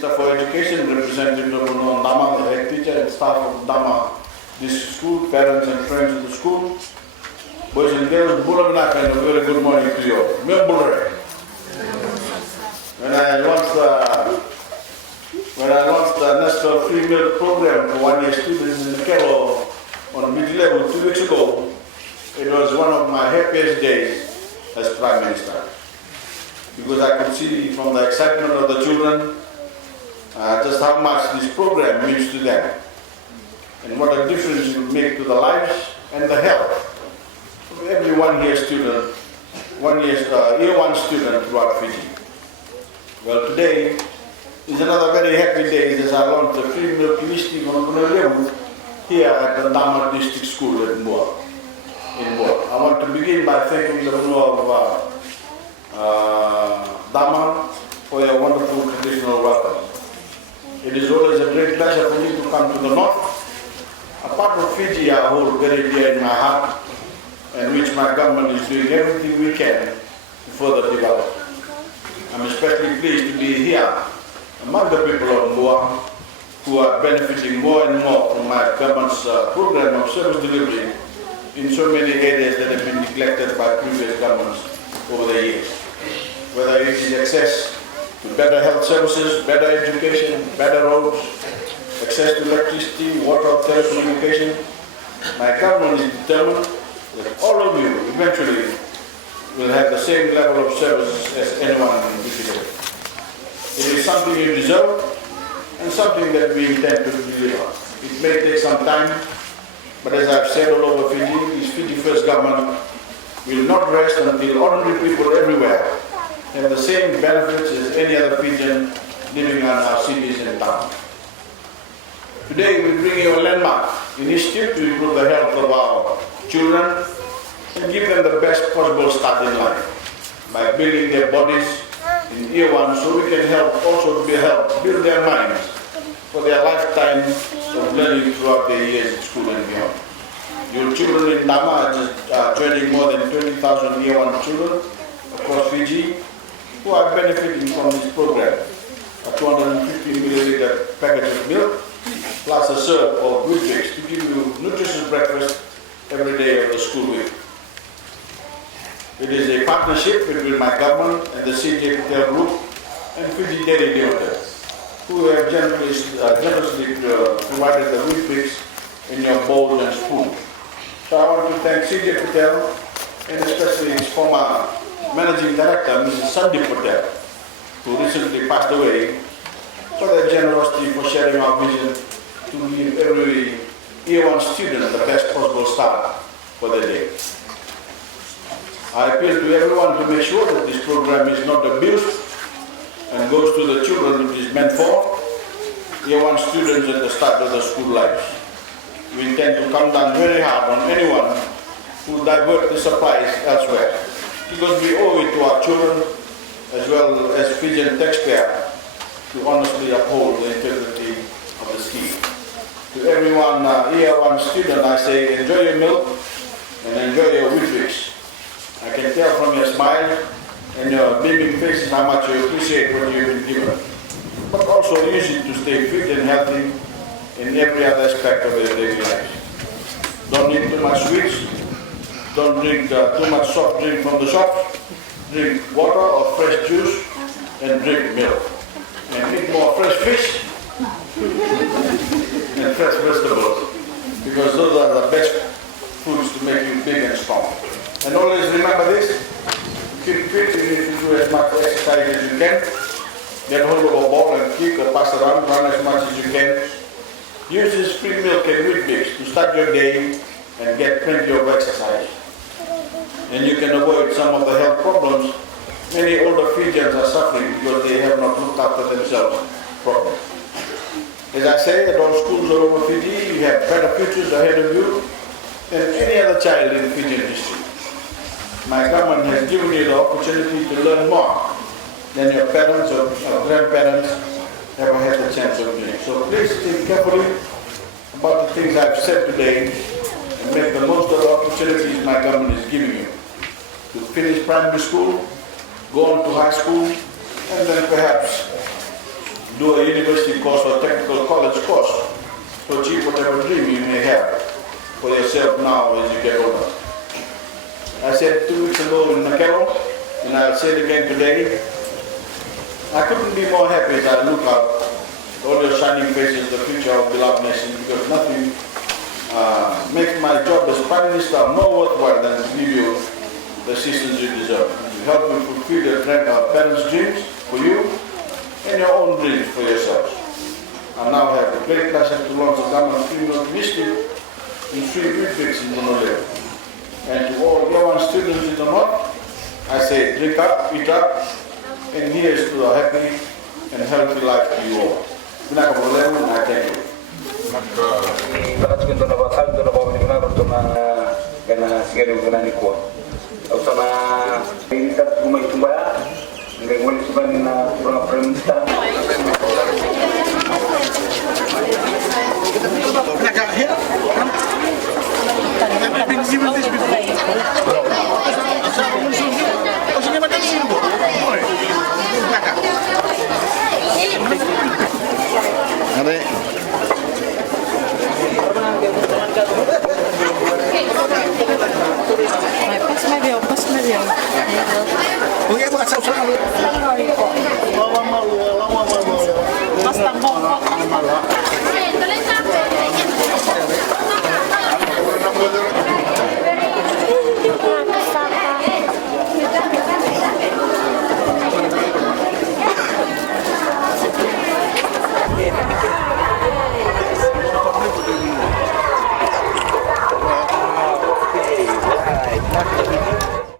Minister for Education, Representative of Dama, the head teacher and staff of Dama District School, parents and friends of the school, boys and girls, Bulanac, and a very good morning to you all. Voreqe. When I launched the National Free Meal Program for 1 year students in Kelo on mid-level 2 weeks ago, it was one of my happiest days as Prime Minister. Because I could see from the excitement of the children just how much this program means to them and what a difference it will make to the lives and the health of every 1 year student, year 1 student throughout Fiji. Well, today is another very happy day as I launched the free milk listing on Voreqe here at the Dama District School in Voreqe. I want to begin by thanking the owner of Dama for your wonderful traditional welcome. It is always a great pleasure for me to come to the north, a part of Fiji I hold very dear in my heart, and which my government is doing everything we can to further develop. I'm especially pleased to be here among the people of Voreqe who are benefiting more and more from my government's program of service delivery in so many areas that have been neglected by previous governments over the years. Whether it is access to better health services, better education, better roads, access to electricity, water, telecommunication, my government is determined that all of you eventually will have the same level of service as anyone in Fiji. It is something you deserve and something that we intend to deliver. It may take some time, but as I've said all over Fiji, this Fiji First government will not rest until ordinary people everywhere have the same benefits as any other Fijian living in our cities and towns. Today we bring you a landmark initiative to improve the health of our children and give them the best possible start in life by building their bodies in year 1 so we can help also build their minds for their lifetime of learning throughout their years at school and beyond. Your children in Dama are joining more than 20,000 year 1 children across Fiji who are benefiting from this program. A 250 milliliter package of milk plus a serve of Voreqe to give you nutritious breakfast every day of the school week. It is a partnership between my government and the CJ Hotel Group and Fiji Dairy Limited, who have generously provided the Voreqe in your bowls and spoons. So I want to thank CJ Hotel and especially its former Managing Director, Mrs. Sandeep Patel, who recently passed away, for their generosity for sharing our vision to give every year 1 student the best possible start for their day. I appeal to everyone to make sure that this program is not abused and goes to the children it is meant for, year 1 students at the start of the school lives. We intend to come down very hard on anyone who divert the supplies elsewhere, because we owe it to our children as well as Fijian taxpayer to honestly uphold the integrity of the scheme. To everyone, year 1 student, I say enjoy your milk and enjoy your Voreqe. I can tell from your smile and your beaming faces how much you appreciate what you've been given. But also use it to stay fit and healthy in every other aspect of your daily life. Don't eat too much sweets. Don't drink too much soft drink from the shop. Drink water or fresh juice and drink milk. And eat more fresh fish and fresh vegetables, because those are the best foods to make you big and strong. And always remember this, keep fit. You need to do as much exercise as you can. Get hold of a ball and kick or pass around, run as much as you can. Use this free milk and Voreqe to start your day and get plenty of exercise. And you can avoid some of the health problems many older Fijians are suffering because they have not looked after themselves properly. As I say, at all schools all over Fiji, you have better futures ahead of you than any other child in Fijian history. My government has given you the opportunity to learn more than your parents or grandparents ever had the chance of doing. So please think carefully about the things I've said today and make the most of the opportunities my government is giving you to finish primary school, go on to high school, and then perhaps do a university course or technical college course to achieve whatever dream you may have for yourself now as you get older. I said 2 weeks ago in Macau, and I'll say it again today, I couldn't be more happy as I look out all your shining faces, the future of beloved nation, because nothing makes my job as Prime Minister more worthwhile than to give you the assistance you deserve. To help me fulfill your parents' dreams for you and your own dreams for yourselves. I now have the great pleasure to launch the Dama District in 3 districts in the north. And to all young students in the north, I say drink up, eat up, and here's to a happy and healthy life to you all. I thank you. Basta